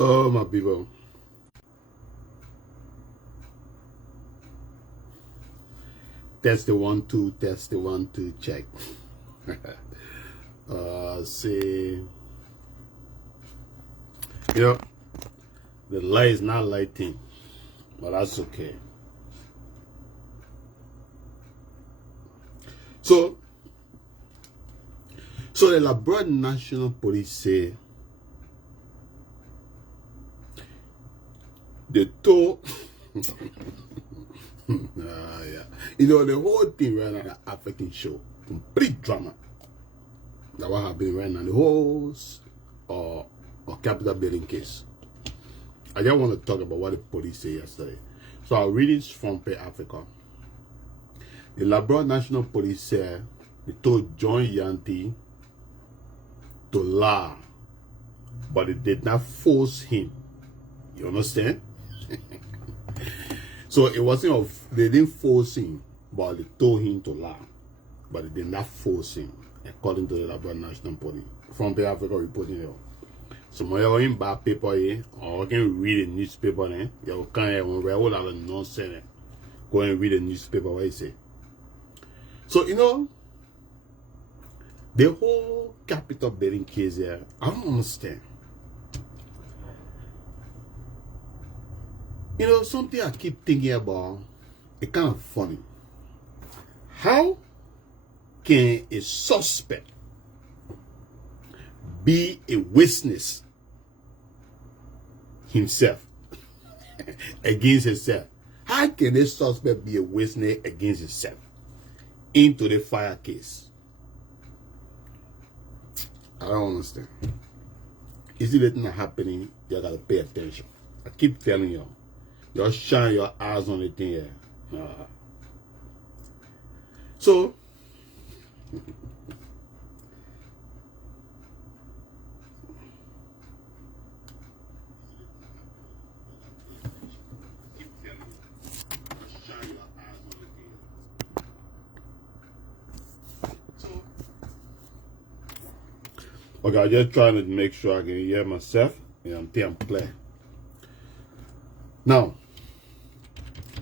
Oh, my people. Test the 1 2, test the 1 2, check. See, you know, the light is not lighting, but that's okay. So the Liberian National Police say they told yeah. You know, the whole thing right now, the African show, complete drama. That's what happening right now. The whole capital building case. I just want to talk about what the police say yesterday. So I'll read it from Pay Africa. The Liberian National Police said they told John Yanti to lie, but they did not force him. You understand? So it wasn't they didn't force him, but they told him to lie, but they did not force him, according to the Liberian National Police. From Pay Africa reporting here. So when you're in bad paper here, or you can read a newspaper there, you can read all that nonsense. Go and read the newspaper what you say. So you know, the whole capital building case here, I don't understand. You know, something I keep thinking about, it's kind of funny. How can a suspect be a witness himself against himself? How can a suspect be a witness against himself into the fire case? I don't understand. Is it not happening? You gotta pay attention. I keep telling you. Just shine your eyes on the thing here. So, okay, I'm just trying to make sure I can hear myself and I'm playing. Now,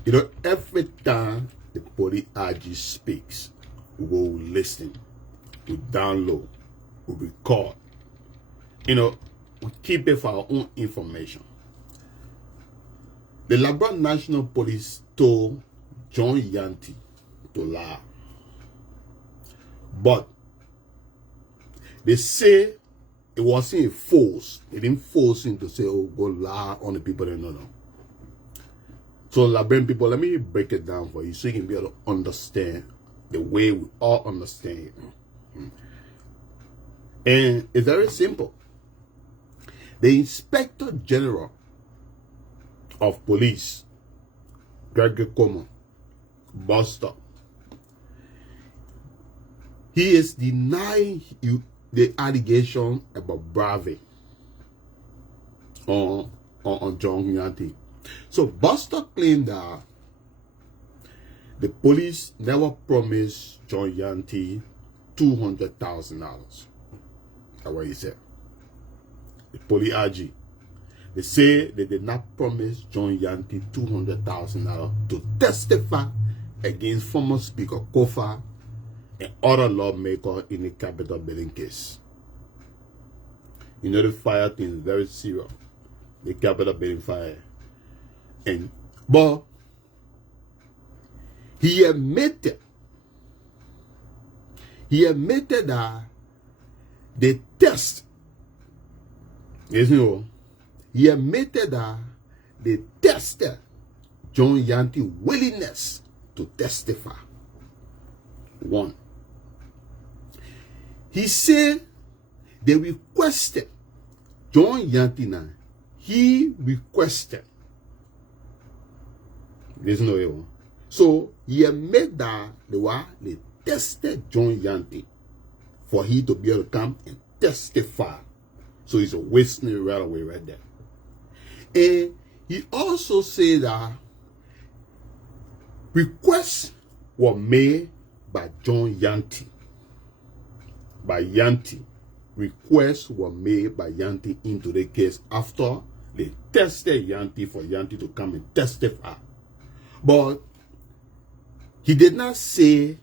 you know, every time the police RG speaks, we will listen, we download, we record. You know, we keep it for our own information. The Liberian National Police told John Yanti to lie. But they say it wasn't a force. They didn't force him to say, oh, go lie on the people. No. So Liberian people, let me break it down for you so you can be able to understand the way we all understand it. And it's very simple. The Inspector General of Police, Gregory Como, Buster, he is denying the allegation about bravery on John Yanti. So Buster claimed that the police never promised John Yanti $200,000. That's what he said. The police RG. They say they did not promise John Yanti $200,000 to testify against former Speaker Kofa and other lawmakers in the capital building case. You know the fire thing is very serious. The capital building fire. But he admitted that the test, he admitted that they tested John Yanti's willingness to testify. One, he said they requested John Yanti now. He requested. There's no evil. So he admitted that they tested John Yanti for he to be able to come and testify. So he's a witness right away, right there. And he also said that requests were made by John Yanti. By Yanti. Requests were made by Yanti into the case after They tested Yanti for Yanti to come and testify. But he did not say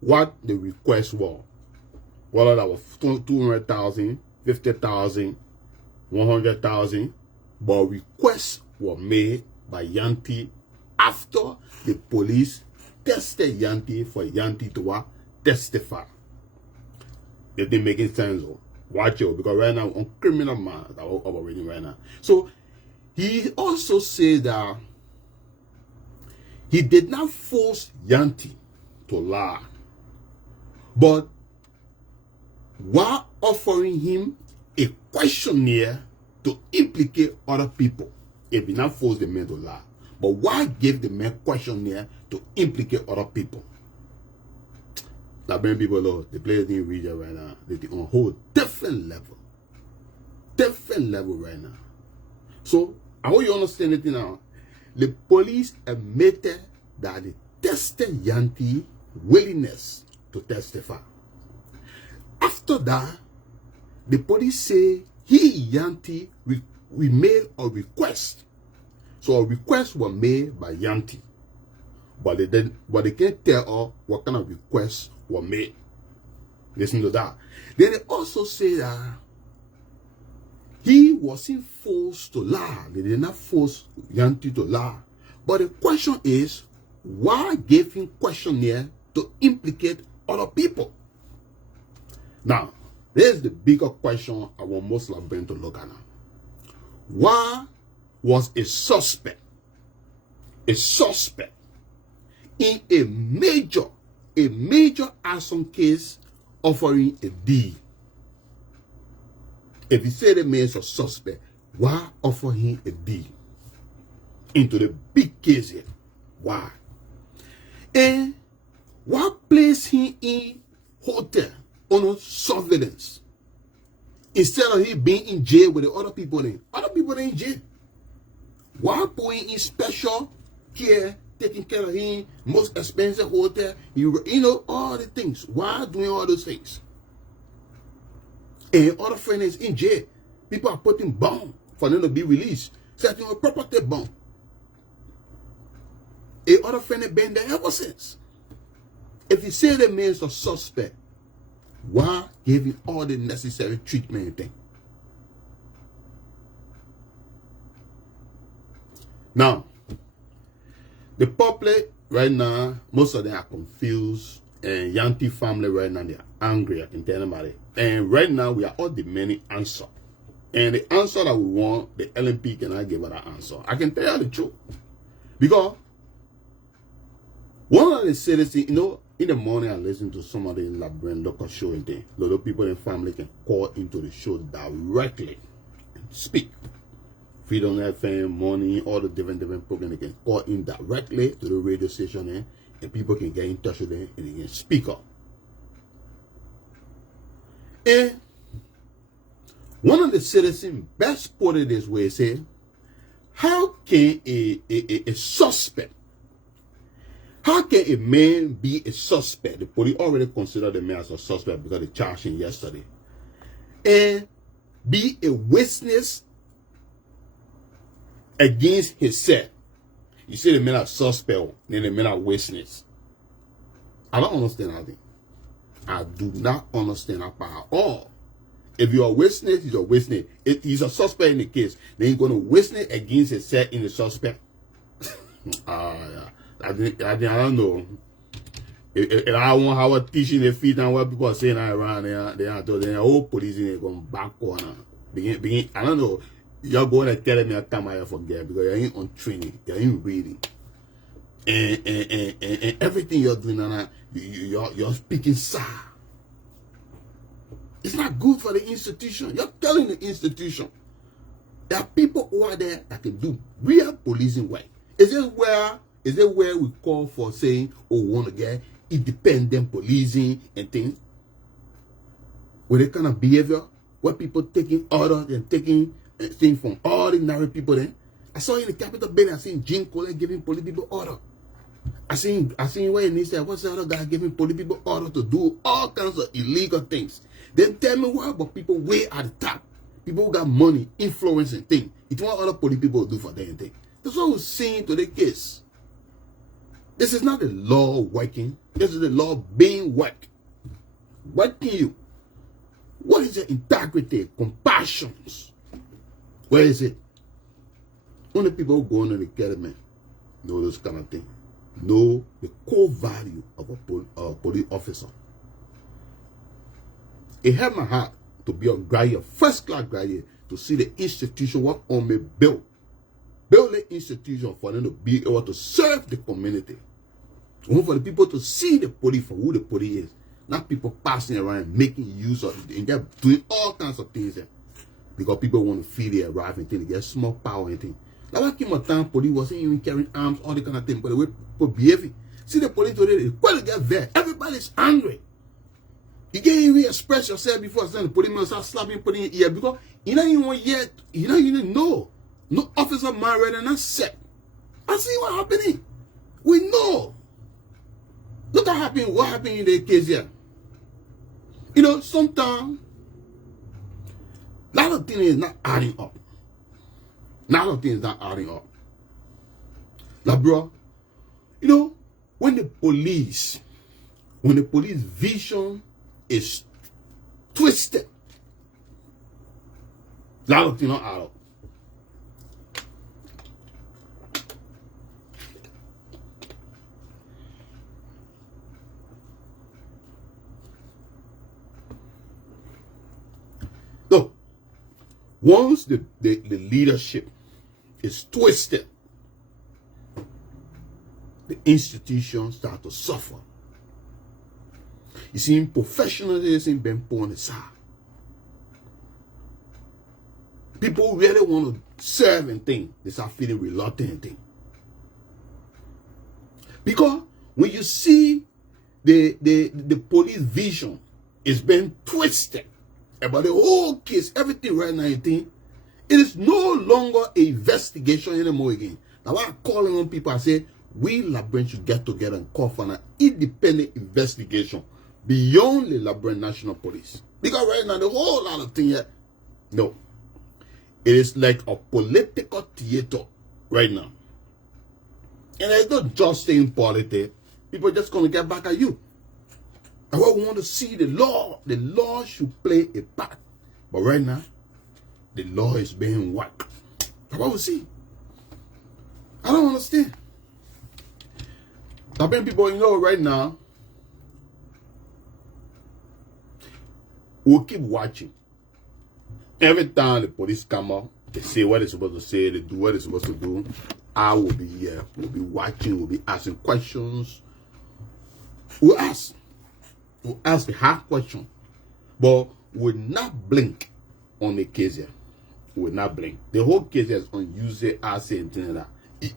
what the request was. Whether that was 200,000, 50,000, 100,000. But requests were made by Yanti after the police tested Yanti for Yanti to testify. They didn't make any sense. Watch out, because right now on criminal matters that we're operating right now. So he also said that he did not force Yanti to lie, but while offering him a questionnaire to implicate other people, he did not force the man to lie, but why gave the man questionnaire to implicate other people? Liberian people, Lord, the players in the region right now, they're on a whole different level right now. So I want you to understand it now. The police admitted that they tested Yanti's willingness to testify. After that, the police say Yanti, we made a request. So a request was made by Yanti, but they can't tell us what kind of requests were made. Listen to that. Then they also say that he wasn't forced to lie. They did not force Yanti to lie. But the question is, why give him questionnaire to implicate other people? Now, there's the bigger question I want most Liberians to look at now. Why was a suspect in a major arson case offering a deal? If you say the man is a suspect, why offer him a deal into the big case here? Why? And why place him in hotel on surveillance instead of him being in jail with the other people in? Other people in jail. Why put him in special care, taking care of him, most expensive hotel, you know, all the things. Why doing all those things? And other friend is in jail. People are putting bond for them to be released. Setting a property bond. A other friend has been there ever since. If you say the man is a suspect, why give him all the necessary treatment and thing? Now, the public right now, most of them are confused, and Yanti family right now, they are angry. I can tell anybody. And right now, we are all demanding answer. And the answer that we want, the LMP cannot give us that answer. I can tell you the truth. Because one of the citizens, you know, in the morning I listen to some of the Liberian local show and thing. A lot of people in family can call into the show directly and speak. Freedom FM, Money, all the different programs, they can call in directly to the radio station and people can get in touch with them and they can speak up. And one of the citizens best put it this way, say, how can a suspect, how can a man be a suspect? The police already considered the man as a suspect because they charged him yesterday. And be a witness against himself. You say the man a suspect, then the man a witness. I don't understand that thing. I do not understand that part at all. If you're a witness, he's a witness. If he's a suspect in the case, then he's going to witness against himself in the suspect. Yeah. I don't know. If I want how we're teaching the feet and what people are saying around there, they are the whole police in there going back corner. I don't know. You're going to tell me a time I forget because you ain't on training, you ain't reading. And everything you're doing now, you're speaking sour. It's not good for the institution. You're telling the institution. There are people who are there that can do real policing work. Is it where we call for saying, oh, we want to get independent policing and things? With that kind of behavior, where people taking orders and taking things from ordinary people then? I saw in the Capitol building, I seen Jim Colette giving police people order. I seen where he said, what's the other guy giving police people order to do all kinds of illegal things? Then tell me why, but people way at the top, people who got money, influence and things, It's what other police people do for them. That's what we're seeing to the case. This is not the law working. This is the law being worked. Working you. What is your integrity, compassion? Where is it? Only people who go on the academy know those kind of things. Know the core value of a police officer. It had my heart to be a graduate, first class graduate, to see the institution what on me build the institution for them to be able to serve the community. For the people to see the police for who the police is. Not people passing around making use of it and just doing all kinds of things there. Because people want to feel they arrive and think they get small power and things. Like what came a time police wasn't even carrying arms, all the kind of thing, but the way people behaving. See the police today, they get there. Everybody's angry. You can't even express yourself before the policeman start slapping, putting in your ear because you don't even want yet, you don't even know. No officer man ready and not set. I see what happening. We know. Look what happened in the case here. You know, sometimes a lot of things is not adding up. A lot of things is not adding up. Like, bro, you know, when the police vision is twisted, a lot of things not add up. So, once the leadership is twisted, the institutions start to suffer. You see, professionalism being put on the side. People really want to serve and think. They start feeling reluctant and think. Because when you see the police vision is being twisted about the whole case, everything right now, you think, it is no longer an investigation anymore again. Now, when I'm calling on people, I say, we Liberians should get together and call for an independent investigation beyond the Liberian National Police. Because right now, the whole lot of thing here, no. It is like a political theater right now. And it's not just saying politics. People are just going to get back at you. And we want to see the law. The law should play a part. But right now, the law is being whacked. That's what we see. I don't understand. I've been people, you know, right now, we'll keep watching. Every time the police come up, they say what they're supposed to say, they do what they're supposed to do. I will be here. We'll be watching. We'll be asking questions. We'll ask the hard question. But we'll not blink on the case here. We'll not blink. The whole case here is on user asset and things like that.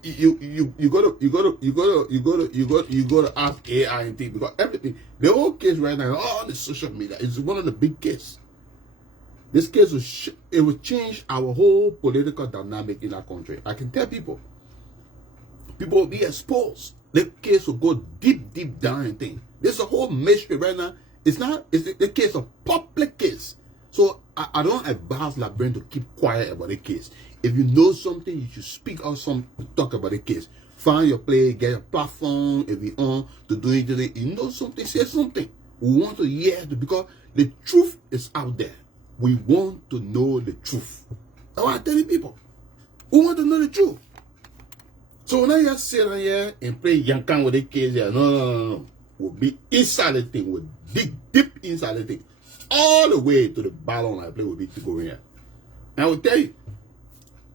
You gotta ask AI and things because everything. The whole case right now, all the social media is one of the big cases. This case will change our whole political dynamic in our country. I can tell people will be exposed. The case will go deep down and things. There's a whole mystery right now. It's the case of public case. So I don't advise Liberian to keep quiet about the case. If you know something, you should speak out something, talk about the case. Find your place, get a platform, if you on to do it today. You know something, say something. We want to hear it because the truth is out there. We want to know the truth. That's what I'm telling people. We want to know the truth. So when I just sit here and play Yankan with the case here, no. We'll be inside the thing. We'll dig deep inside the thing. All the way to the bottom I play will be to go in here. And I will tell you,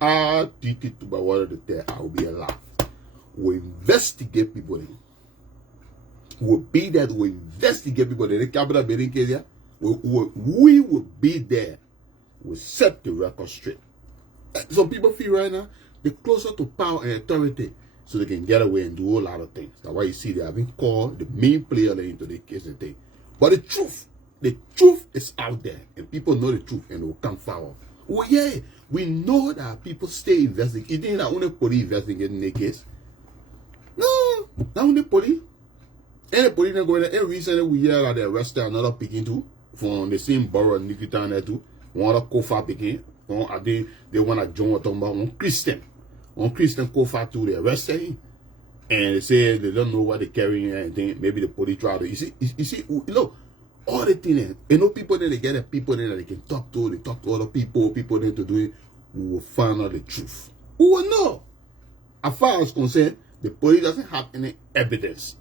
I did it to my water to tell I will be alive. We'll investigate people in. We'll be there to investigate people in the capital building case here. We will be there. We'll set the record straight. Some people feel right now they're closer to power and authority so they can get away and do a lot of things. That's why you see they have been called the main player into the case and thing. But the truth is out there and people know the truth and they will come forward. Oh yeah, we know that people stay investigating. You think that only police investigating the case? No, not only police. Any police not going there. And recently we hear that they arrested another picking too from the same borough in Nikitan there too. One other Kofa picking. I think they want to join talking about one Christian. One Christian co-founder to the arrested him. And they say they don't know what they're carrying and anything. Maybe the police try to, you see, all the things, people that they get the people that they can talk to, they talk to other people that to do it, we will find out the truth. We will know. As far as concerned, the police doesn't have any evidence.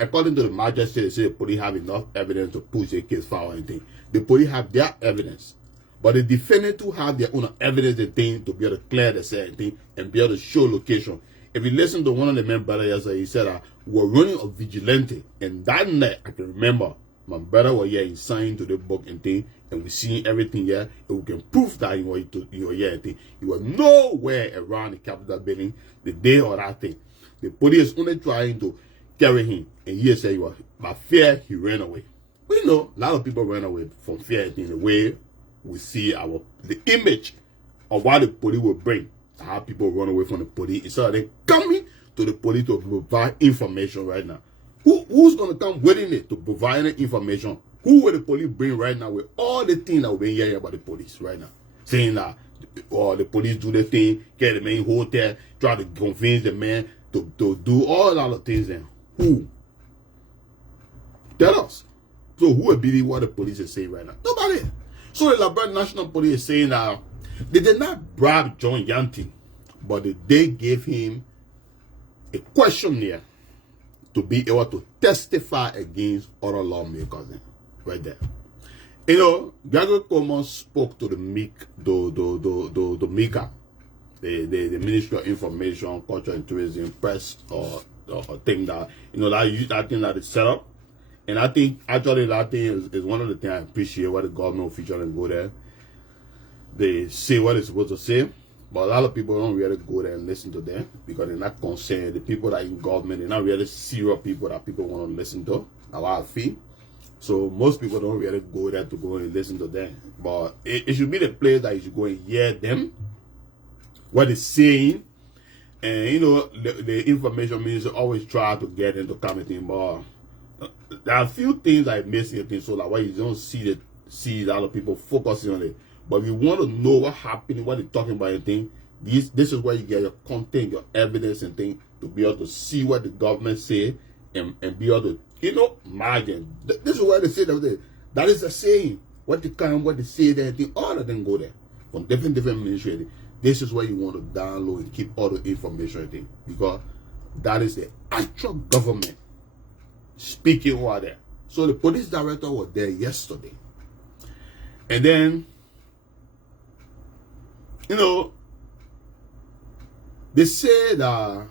According to the magistrate, they say the police have enough evidence to push their case forward or anything. The police have their evidence. But the defendant too have their own evidence and thing to be able to clear the certain thing and be able to show location. If you listen to one of the men brothers yesterday, he said we were running a vigilante. And that night, I can remember, my brother was here, he signed to the book and thing, and we see everything here, and we can prove that you were here and thing. You were nowhere around the Capitol building the day of that thing. The police only trying to carry him, and he said he was, by fear, he ran away. We know a lot of people ran away from fear and thing, the way we see the image of what the police will bring. How people run away from the police instead of they coming to the police to provide information right now. Who's going to come willing it to provide information? Who will the police bring right now with all the things that we've been hearing about the police right now? Saying that the police do the thing, get the main hotel, try to convince the man to do all other things. Then who? Tell us. So who will believe what the police is saying right now? Nobody. So the Liberian National Police is saying that they did not bribe John Yanti, but they gave him a questionnaire to be able to testify against other lawmakers. Right there. Gregory Coleman spoke to the MICA, the Ministry of Information, Culture and Tourism, press or thing that, that thing that is set up. And I think actually that thing is one of the things I appreciate why the government officials go there. They say what they're supposed to say, but a lot of people don't really go there and listen to them because they're not concerned. The people that are in government, they're not really serious people that people want to listen to. That's how I feel. So most people don't really go there to go and listen to them. But it should be the place that you should go and hear them, what they're saying. And the information minister always try to get into committee, but there are a few things that missing things, so like why you don't see a lot of people focusing on it. But if you want to know what happened, what they're talking about and thing, this is where you get your content, your evidence and thing to be able to see what the government say and be able to, margin. This is where they say that is a saying. What they say there, all of them go there from different ministries. This is where you want to download and keep all the information and thing because that is the actual government speaking over there. So the police director was there yesterday. And then, they say that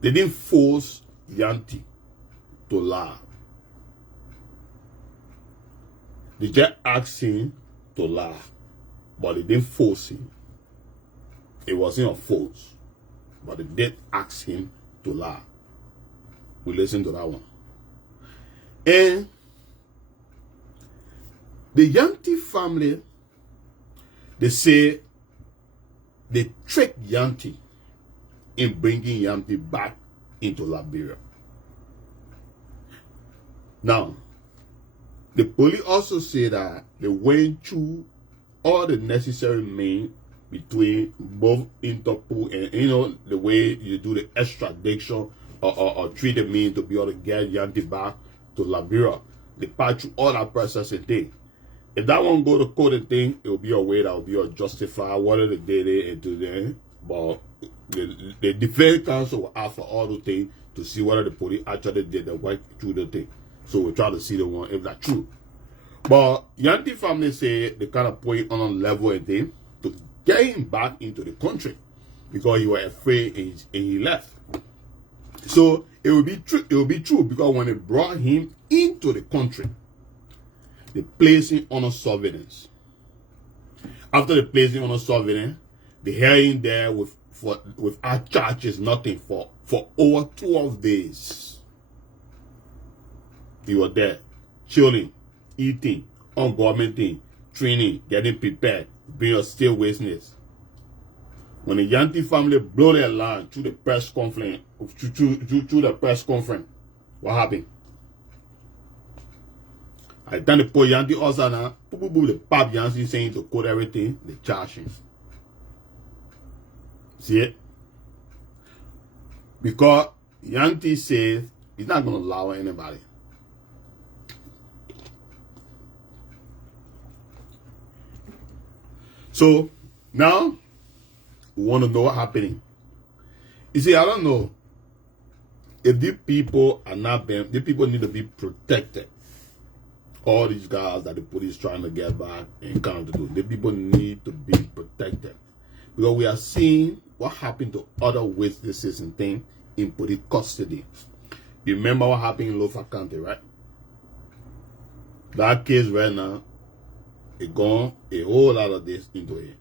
they didn't force Yanti to lie. They just asked him to lie, but they didn't force him. It wasn't a force, but they did ask him to lie. We listen to that one. And the Yanti family, they say they tricked Yanti in bringing Yanti back into Liberia. Now, the police also say that they went through all the necessary means between both Interpol and, the way you do the extradition or treat the mean to be able to get Yanti back to Liberia. They pass through all that process and thing. If that one go to court and thing, it will be a way that will be able to justify what they did into them. But the defense counsel will ask for all the things to see whether the police actually did the work through the thing. So we'll try to see the one if that's true. But Yanti family say they kind of put it on a level and thing to get him back into the country because he was afraid and he left. So it will be true. It will be true because when they brought him into the country, they placed him on a surveillance. After they placed him on a surveillance, they held him there without charges, nothing for over 12 days. He was there, chilling, eating, on government thing, training, getting prepared, being a still witness. When the Yanti family blow their line through the press conference, through the press conference, what happened? I done the poor Yanti also now. The pop Yanti saying to code everything, they charge him. See it? Because Yanti says he's not going to allow anybody. So now we want to know what's happening. You see, I don't know if these people are not being, these people need to be protected. All these guys that the police trying to get back and kind of do, the people need to be protected. Because we are seeing what happened to other witnesses and things in police custody. You remember what happened in Lofa County, right? That case right now, it gone a whole lot of this into it.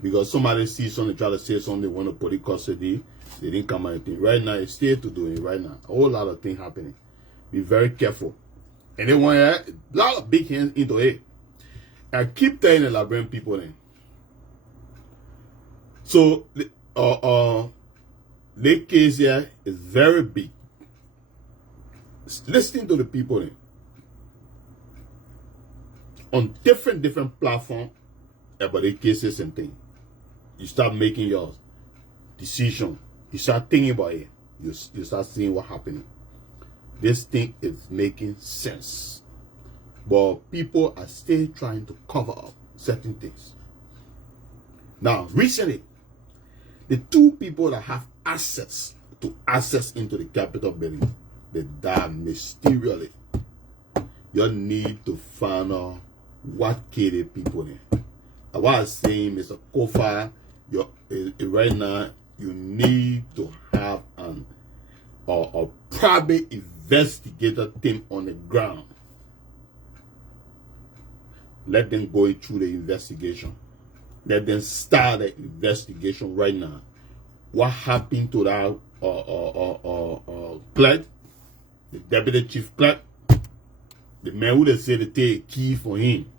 Because somebody sees something, try to say something, they want to put in custody, they didn't come out anything. Right now, it's still to do it right now. A whole lot of things happening. Be very careful. And they want a lot of big hands into it. I keep telling the Liberian people then. So, the case here is very big. Listening to the people then. On different platforms about the cases and things. You start making your decision. You start thinking about it. You start seeing what's happening. This thing is making sense. But people are still trying to cover up certain things. Now, recently, the two people that have access into the Capitol building, they died mysteriously. You need to find out what killed the people there. And what I'm saying, Mr. Kofa, right now, you need to have a private investigator team on the ground. Let them go through the investigation. Let them start the investigation right now. What happened to that clerk, the deputy chief clerk, the man who they say they take a key for him.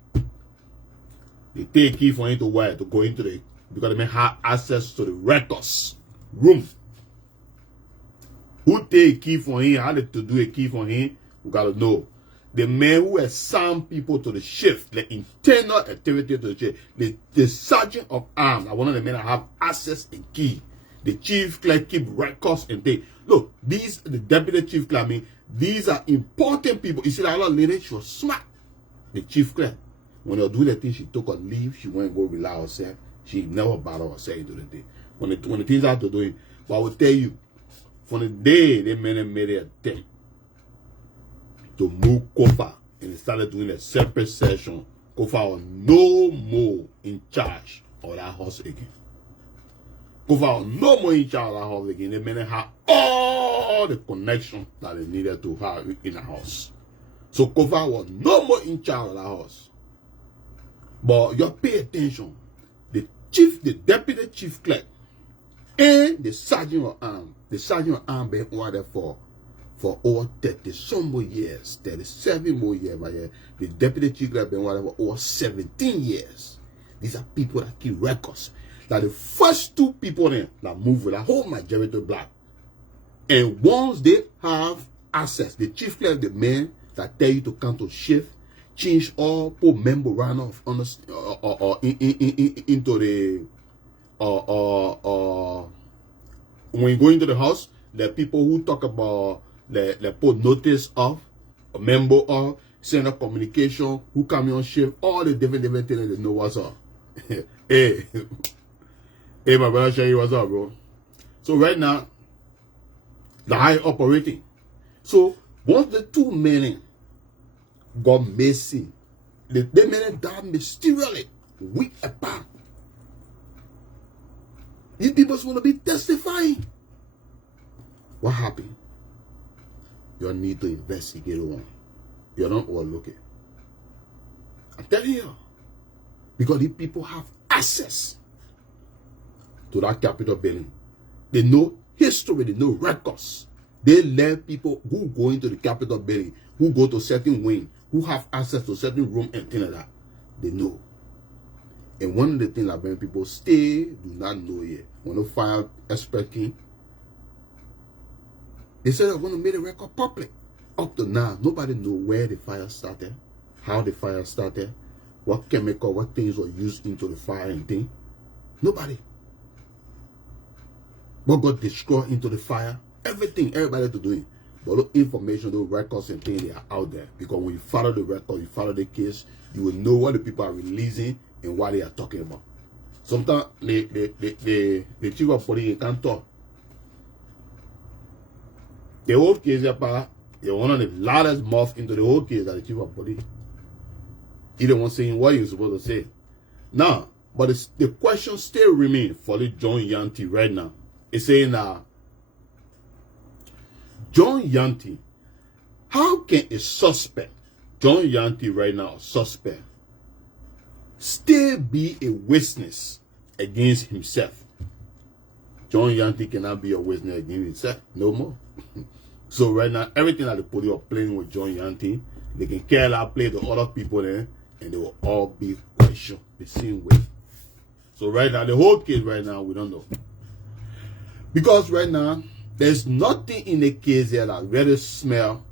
They take a key for him to where? To go into the, because the man have access to the records room. Who take a key for him? How did to do a key for him? We gotta know. The man who assigned people to the shift, the internal activity to the shift, the sergeant of arms, one of the men that have access and key. The chief clerk keep records and things. Look, these, the deputy chief clerk, I mean, these are important people. You see that other lady, she was smart. The chief clerk. When they do the thing, she took a leave. She went and go rely herself. She never bothered herself into the thing. When the things have to do it. But I will tell you, from the day they made it a thing to move Kofa, and they started doing a separate session, Kofa was no more in charge of that house again. Kofa was no more in charge of that house again. They made it have all the connections that they needed to have in the house. So Kofa was no more in charge of that house. But you pay attention. The deputy chief clerk, and the sergeant of arms been ordered for over 30 some more years, 37 more years. The deputy chief clerk been ordered for over 17 years. These are people that keep records. That the first two people then that move with a whole majority black. And once they have access, the chief clerk, the man that tell you to come to shift, change all put memorandum of into the when you go into the house, the people who talk about the put notice of a member of send a communication, who come on shift, all the different things they know what's up. Hey, my brother, show you what's up, bro. So right now, the high operating. So once the two men got missing, the men died mysteriously, week apart. These people want to be testifying. What happened? You need to investigate one. You don't overlook it. I'm telling you. Because these people have access to that Capitol building. They know history, they know records. They let people who go into the Capitol building, who go to certain wing, who have access to certain room and things like that. They know. And one of the things that many people still do not know yet, when they file expert king, they said they're going to make the record public. Up to now, nobody know where the fire started, how the fire started, what chemical, what things were used into the fire and thing? Nobody. What got destroyed into the fire? Everything, everybody to do it. But the information, those records and things, they are out there. Because when you follow the record, you follow the case, you will know what the people are releasing and what they are talking about. Sometimes the chief of police can't talk. The whole case, they're one of the loudest mouths into the whole case that the chief of police. He the one saying what you're supposed to say. Now, but the question still remains for the John Yanti right now. It's saying John Yanti, how can a suspect, John Yanti right now, a suspect, still be a witness against himself? John Yanti cannot be a witness against himself no more. So right now, everything that the police are playing with John Yanti, they can care out play the other people there, and they will all be questioned the same way. So right now, the whole case right now, we don't know. Because right now, there's nothing in the case here that really smell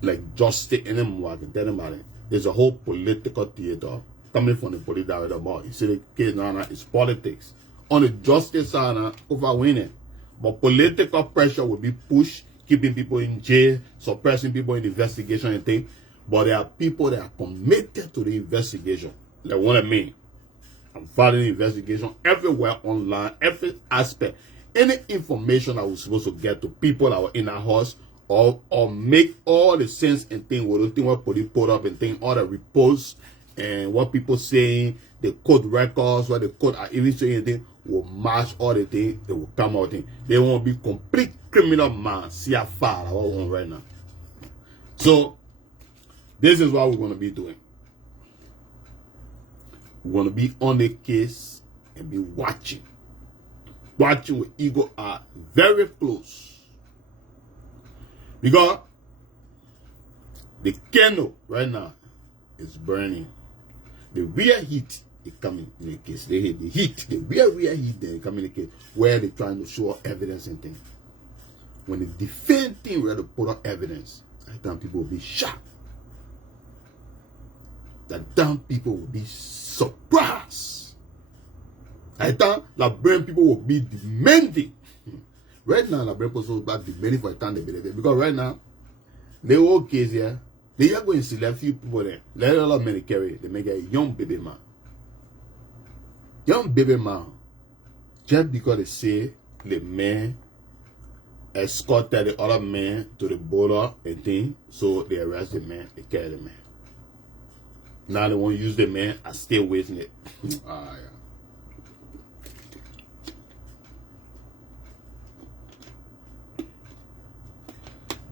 like justice anymore. I can tell them about it. There's a whole political theater coming from the police director about. You see the case now is politics. On the justice side, over winning. But political pressure will be pushed, keeping people in jail, suppressing people in the investigation and things. But there are people that are committed to the investigation. Like what I mean. I'm following the investigation everywhere online, every aspect. Any information that we're supposed to get to people that were in our house or make all the sense and things with the thing what police put up and thing, all the reports and what people saying, the court records, what the court are even saying anything will match all the things, they will come out thing. They won't be complete criminal man. See how far I want right now. So this is what we're gonna be doing. We're gonna be on the case and be watching with eagle eye, very close. Because the candle right now is burning. The real heat is coming in the case. They hit the heat, the real heat they come in the case where they're trying to show evidence and things. When the defense team were to put up evidence, I think people will be shocked. That damn people will be surprised. I thought Liberian people will be demanding. Right now, Liberian people will be demanding for a time they believe it. Because right now, the whole case here, they are going to select few people there. Let a lot of men carry. They make a young baby man. Young baby man. Just because they say the man escorted the other man to the border and thing, so they arrest the man, they carry the man. Now they want to use the man and still waiting it. Yeah.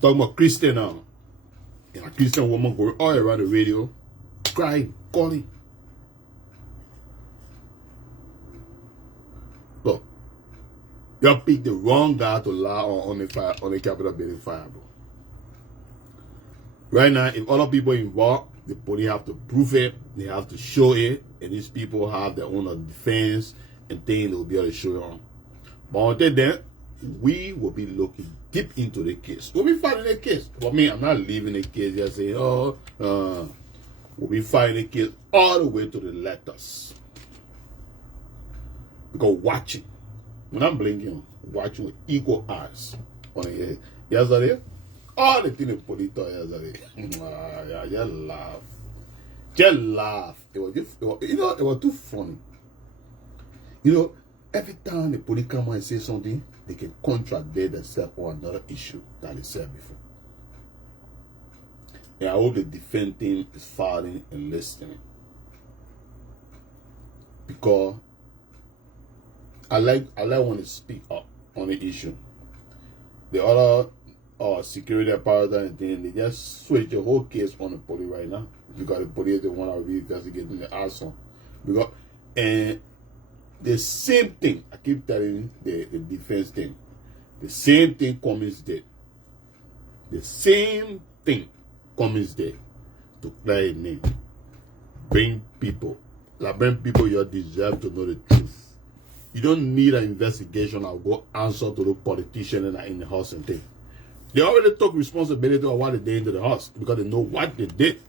Talking about Christian now. And a Christian woman going all around the radio, crying, calling. Look, you picked the wrong guy to lie on the fire, on the Capitol building fire, bro. Right now, if other people involved, the police have to prove it, they have to show it, and these people have their own defense and things they will be able to show you on. But until then, we will be looking deep into the case. We'll be fighting the case. For me, I'm not leaving the case just saying, we'll be fighting the case all the way to the letters. Because watching, when I'm blinking, watching with eagle eyes on the head. Yesterday, all the things the police thought yesterday. Yeah, just laugh. Just laugh. It was too funny. You know, every time the police come out and say something, they can contradict themselves on another issue that they said before. And I hope the defense team is fighting and listening. Because I like when they speak up on the issue. The other security apparatus and thing, they just switch the whole case on the police right now. Because the police, they want to be investigating the arson. Because, and the same thing, I keep telling the defense team, the same thing Cummings did. The same thing Cummings did to clear a name. Bring people. Bring people you deserve to know the truth. You don't need an investigation. I'll go answer to the politician in the house and thing. They already took responsibility of what they did into the house because they know what they did.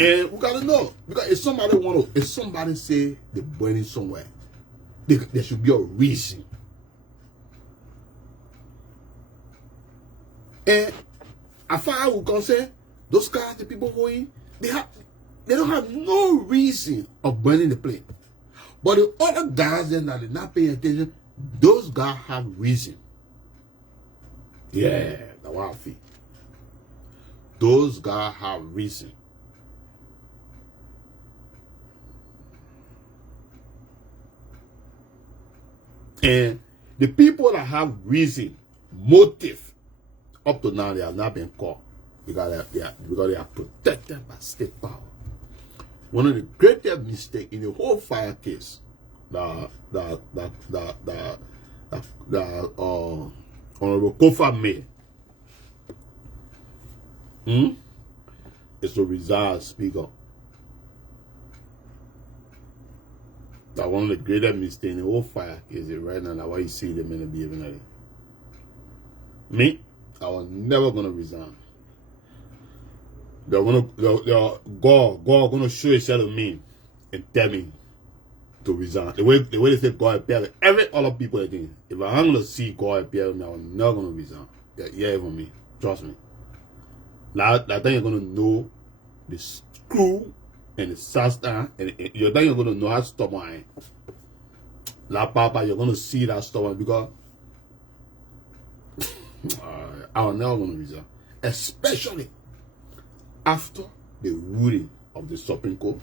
And we gotta know, because if somebody say they're burning somewhere, there should be a reason. And as far as we can say, those guys, the people going, they don't have no reason of burning the plane. But the other guys then that did not pay attention, those guys have reason. Yeah, that's what I feel. Those guys have reason. And the people that have reason, motive, up to now they have not been caught because they are protected by state power. One of the greatest mistakes in the whole fire case that Honorable Kofa made is to resign as speaker. That one of the greatest mistakes in the whole fire case is right now. That's why you see them in the behaving. Me, I was never gonna resign. God gonna show himself to me and tell me to resign. The way they say God appear to every other people, I think, if I'm gonna see God appear to me, I'm not gonna resign. Yeah, even me. Trust me. That time you're gonna know the screw and the sasta, and you're gonna know how stubborn I am. La Papa, you're gonna see that stubborn because I'm never gonna resign. Especially after the ruling of the Supreme Court.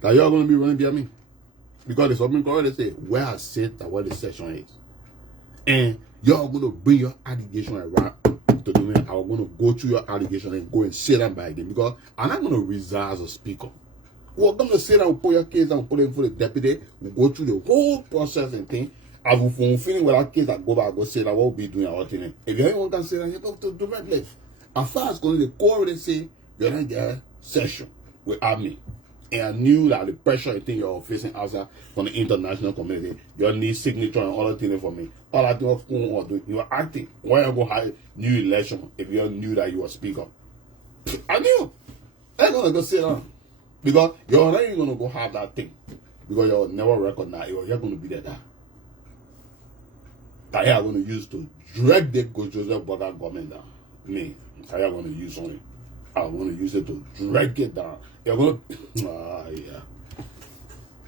That you're gonna be running behind me. Because the Supreme Court already say where I sit and where the session is. And you're gonna bring your allegation around to me. I'm gonna go through your allegation and go and sit down by again. Because I'm not gonna resign as a speaker. We're gonna sit down, put your case and put it for the deputy. We'll go through the whole process and thing. I will fulfill with that case and go back, go say that what we'll be doing our thing. If you anyone can say that, you have to do my place. As far as going to the court, they say you're not get session with me. And I knew that the pressure and thing you're facing outside from the international community, you need signature and other things for me. All I do was you are acting. Why you go have new election if you knew that you were speaker? I knew. I'm gonna go sit down. Because you're already gonna go have that thing. Because you'll never recognize you're gonna be there. That you're gonna use to drag the Joseph Boga government down. Me. How you going to use on it? I'm going to use it to drag it down. You're going to, yeah.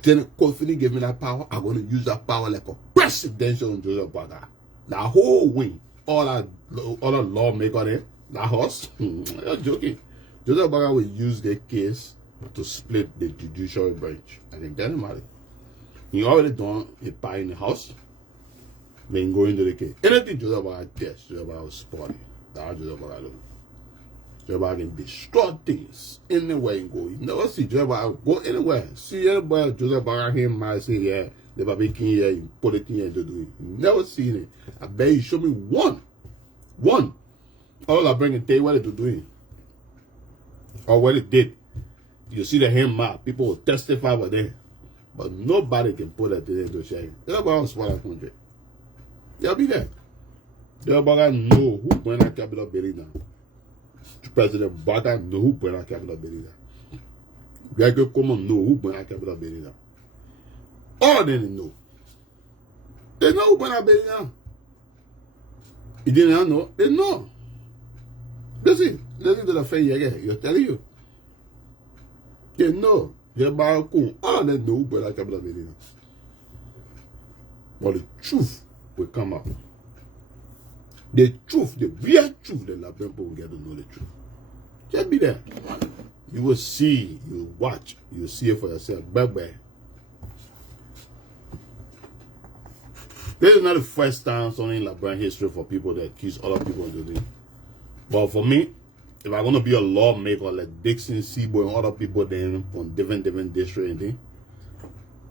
Then Kofi gave me that power. I'm going to use that power like a presidential Joseph Baga. The whole wing, all that lawmaker there, that horse. You're joking. Joseph Baga will use the case to split the judicial branch. I can tell him about it. He already done a pie in the house. Then go into the case. Anything Joseph Baga test, Joseph Baga will spot it. That's just what I do. Joseph can destroy things anywhere you go. You never see Joseph go anywhere. See anybody Joseph him might say, yeah, the baby king here, you put it in here to do it. You never seen it. I bet you show me one. All I bring and tell you what they're doing. Or what it did. You see the him map, people will testify for them. But nobody can put that thing into share. Joseph was 100. They'll be there. Everybody know who bring that capital building down. President Biden know who bring that capital building down. Gregor Common know who bring that capital building down. All of them know. They know who bring that building down. You didn't know? They know. Listen to the thing you're telling you. They know. All of them know who bring that capital building down. But the truth will come out. The truth, the real truth, the Liberian people will get to know the truth. Just be there. You will see, you will watch, you will see it for yourself. Bye-bye. This is not the first time something in Liberian history for people that accuse other people of doing it. But for me, if I'm going to be a lawmaker like Dixon, Seaboy, and other people then from different districts and things,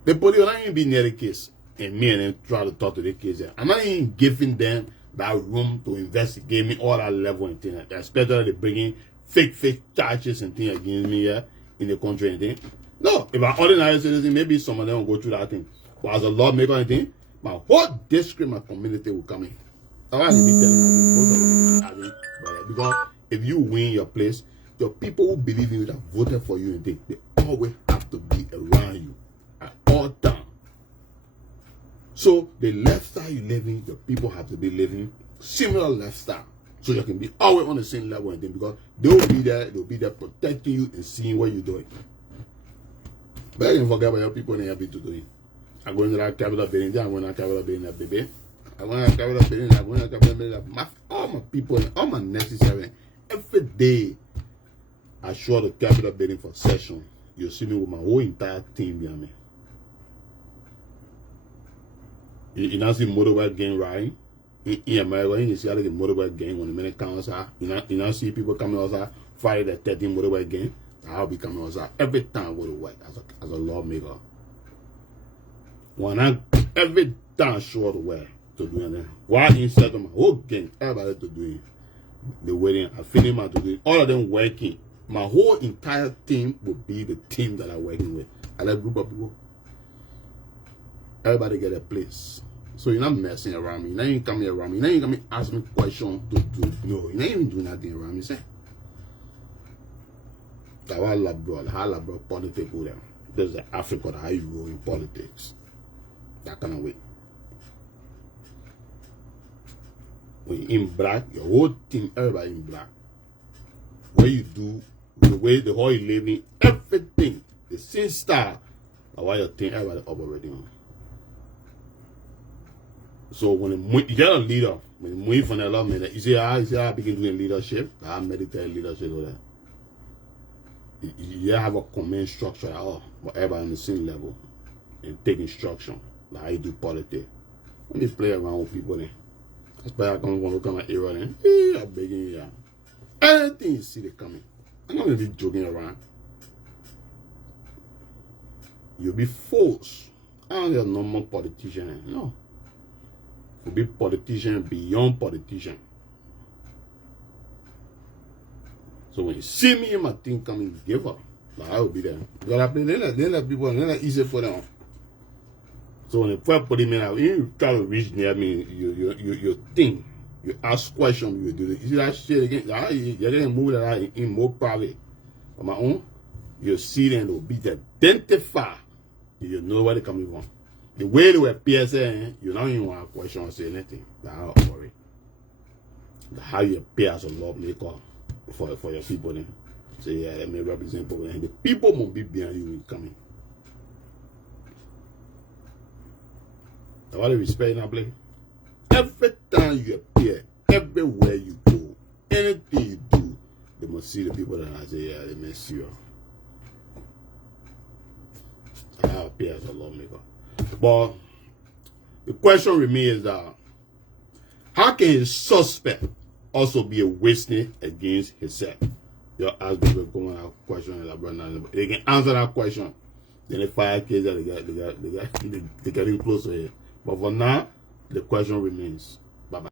the police will not even be near the case. And me and them try to talk to the case. I'm not even giving them that room to investigate me all that level and things like that. Especially they bringing fake charges and things against me here in the country and things. No, if I'm ordinary citizen, maybe some of them will go through that thing. But as a lawmaker and thing, my whole district, my community will come in. That's why I be telling us most of them because if you win your place, your people who believe in you that voted for you and they always have to be around you at all times. So the lifestyle you live in, your people have to be living similar lifestyle. So you can be always on the same level and then because they'll be there protecting you and seeing what you're doing. But I didn't forget about your people and your people to do it. I'm going to that capital building, I'm going to that capital building, baby. I'm going to that capital building, I'm going to that capital building. All my people, all my necessary. Every day, I show the capital building for session. You see me with my whole entire team behind me. You now see motorbike gang riding. In America, you see how the motorbike gang when the minute comes out. You now see people coming outside, Friday the 13th motorbike gang. I'll be coming outside every time I go to work as a lawmaker. Every time I show the way to do it. Why instead of my whole gang, everybody to do it. The wedding, I finish my to do it. All of them working. My whole entire team will be the team that I'm working with. I like group of people. Everybody get a place. So you're not messing around me. Now you come here around me. Now you come ask me questions to do. No, you're not even doing nothing around me. Say. That's why I love politics with them. There's the Africa that how you roll in politics. That kind of way. When you're in black, your whole team, everybody in black. What you do, the way the whole you living, everything, the same style. That's why your team, everybody operating on. So when you get a leader, when you move from the love, you see how I begin doing leadership, I meditate leadership over there. You have a command structure at all, but everybody on the same level and take instruction. Like how you do politics. When you play around with people then. That's why I come when we come at era then. Hey, I'm begging you. Anything you see they coming. I'm not gonna be joking around. You'll be forced. I don't be a normal politician. No. You'll be politician beyond politician. So when you see me in my thing coming, give up. Like I will be there. Because I play, they let people, they let easy for them. So when you first put him in, you try to reach near me, you think, you ask questions, you do it. You see that shit again? You're going to move that in more private. On my own, you see them, they'll be identified. You know where they're coming from. The way they were PSA, you don't even want to question or say anything. Don't worry. How you appear as a lawmaker for your people then. So yeah, let me represent people. And the people won't be behind you when you come in. I want to respect that play. Every time you appear, everywhere you go, anything you do, they must see the people that I say, yeah, they may see you. I appear as a lawmaker. But the question remains that how can a suspect also be a witness against himself? You ask people going out question they can answer that question. Then the 5 cases they get close to it. But for now, the question remains. Bye-bye.